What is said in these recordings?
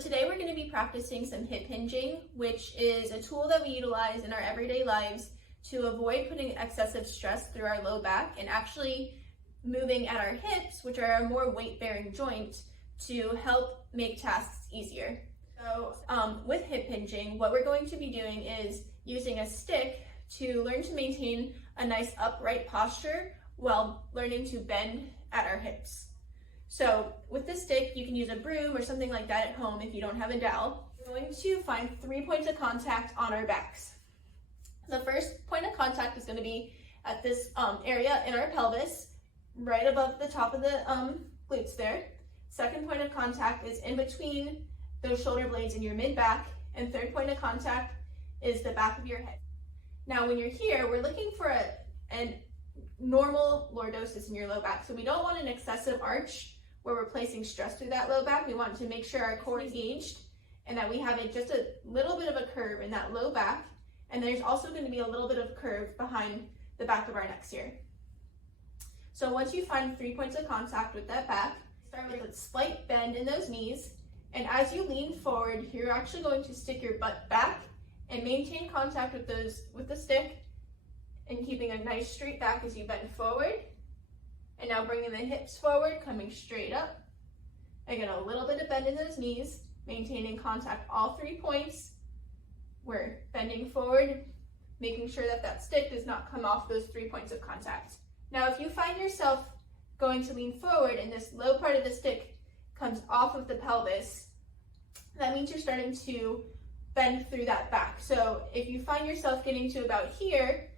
Today we're going to be practicing some hip hinging, which is a tool that we utilize in our everyday lives to avoid putting excessive stress through our low back and actually moving at our hips, which are a more weight-bearing joint, to help make tasks easier. So with hip hinging, what we're going to be doing is using a stick to learn to maintain a nice upright posture while learning to bend at our hips. So with this stick, you can use a broom or something like that at home if you don't have a dowel. We're going to find 3 points of contact on our backs. The first point of contact is going to be at this area in our pelvis, right above the top of the glutes there. Second point of contact is in between those shoulder blades in your mid-back. And third point of contact is the back of your head. Now when you're here, we're looking for a normal lordosis in your low back. So we don't want an excessive arch where we're placing stress through that low back. We want to make sure our core is engaged and that we have just a little bit of a curve in that low back. And there's also going to be a little bit of curve behind the back of our necks here. So once you find 3 points of contact with that back, start with a slight bend in those knees. And as you lean forward, you're actually going to stick your butt back and maintain contact with the stick and keeping a nice straight back as you bend forward. And now bringing the hips forward, coming straight up. Again, a little bit of bend in those knees, maintaining contact all 3 points. We're bending forward, making sure that that stick does not come off those 3 points of contact. Now, if you find yourself going to lean forward and this low part of the stick comes off of the pelvis, that means you're starting to bend through that back. So if you find yourself getting to about here,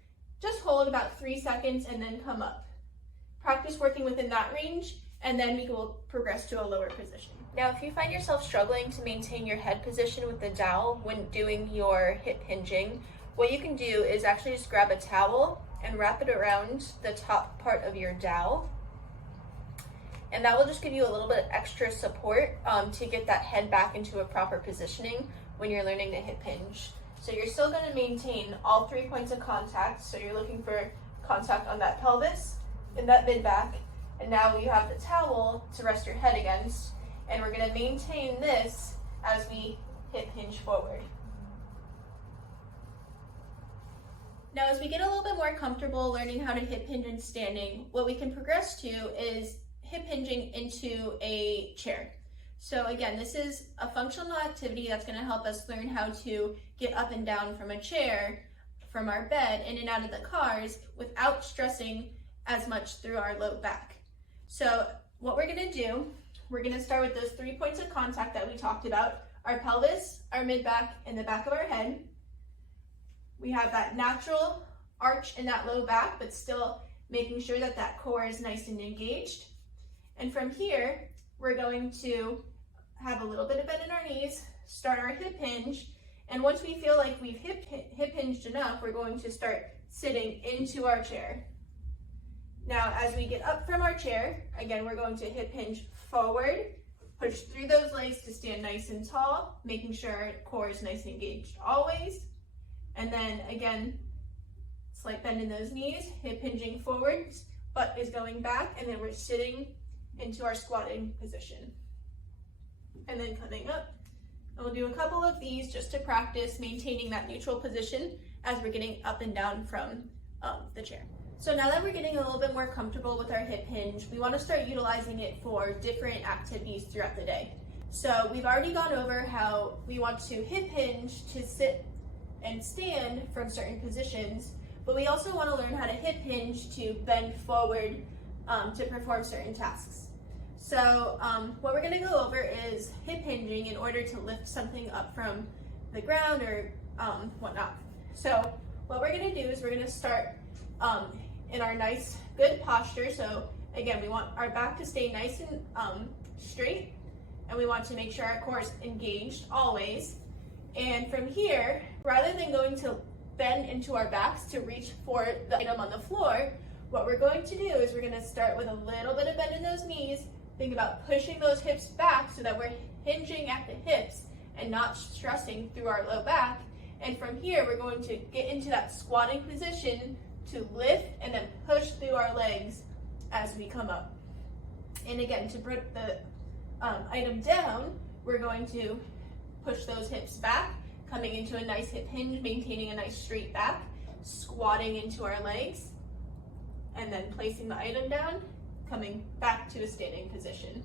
just hold about 3 seconds and then come up. Practice working within that range, and then we will progress to a lower position. Now, if you find yourself struggling to maintain your head position with the dowel when doing your hip hinging, what you can do is actually just grab a towel and wrap it around the top part of your dowel. And that will just give you a little bit of extra support to get that head back into a proper positioning when you're learning to hip hinge. So you're still going to maintain all 3 points of contact. So you're looking for contact on that pelvis, in that mid-back, and now you have the towel to rest your head against, and we're going to maintain this as we hip hinge forward. Now as we get a little bit more comfortable learning how to hip hinge and standing, what we can progress to is hip hinging into a chair. So again, this is a functional activity that's going to help us learn how to get up and down from a chair, from our bed, in and out of the cars without stressing as much through our low back. So what we're going to do, we're going to start with those 3 points of contact that we talked about, our pelvis, our mid-back, and the back of our head. We have that natural arch in that low back, but still making sure that that core is nice and engaged. And from here, we're going to have a little bit of bend in our knees, start our hip hinge, and once we feel like we've hip hinged enough, we're going to start sitting into our chair. Now, as we get up from our chair, again, we're going to hip hinge forward, push through those legs to stand nice and tall, making sure our core is nice and engaged always. And then again, slight bend in those knees, hip hinging forward, butt is going back, and then we're sitting into our squatting position. And then coming up. And we'll do a couple of these just to practice maintaining that neutral position as we're getting up and down from the chair. So now that we're getting a little bit more comfortable with our hip hinge, we want to start utilizing it for different activities throughout the day. So we've already gone over how we want to hip hinge to sit and stand from certain positions, but we also want to learn how to hip hinge to bend forward to perform certain tasks. So what we're going to go over is hip hinging in order to lift something up from the ground or whatnot. So what we're going to do is we're going to start in our nice, good posture. So again, we want our back to stay nice and straight, and we want to make sure our core is engaged always. And from here, rather than going to bend into our backs to reach for the item on the floor, what we're going to do is we're going to start with a little bit of bend in those knees. Think about pushing those hips back so that we're hinging at the hips and not stressing through our low back. And from here, we're going to get into that squatting position to lift and then push through our legs as we come up. And again, to put the item down, we're going to push those hips back, coming into a nice hip hinge, maintaining a nice straight back, squatting into our legs, and then placing the item down, coming back to a standing position.